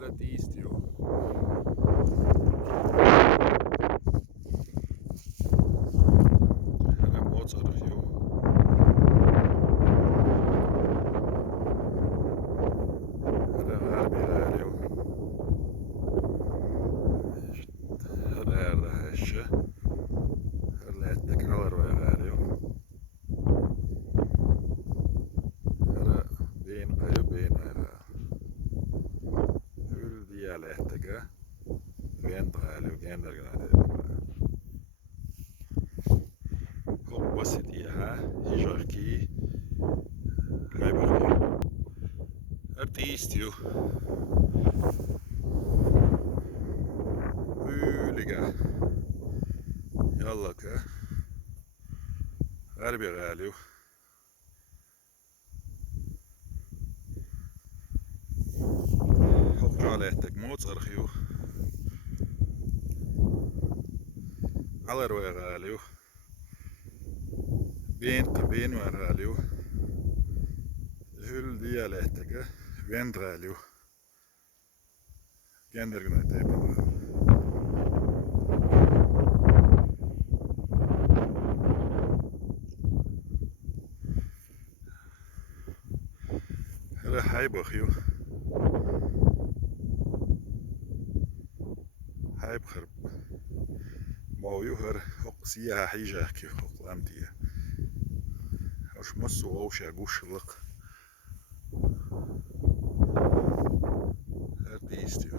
Red istiyor. Red mocarıyor. Red harbi geliyor. Red erde heşe. Red ettik alır ve geliyor. Red beyin kayı beyin kayı. Hül diye ettik. Beyin geliyor. Gender geliyor. Çok basit ya. Hijarki. Kayboluyor. Red istiyor. Hüliga. Yalla ka. Harbi geliyor. Hokjale ettik mocarıyor. Alır ve geliyor. Beyin ve geliyor. Hül diye ettik. Vend geliyor. Gender geliyor. Hera hay bakıyor. Hay bakır. Mauyu her hok siyahi jaki hok lamtiye. Hoş musu oşa guşluk. Her istiyor.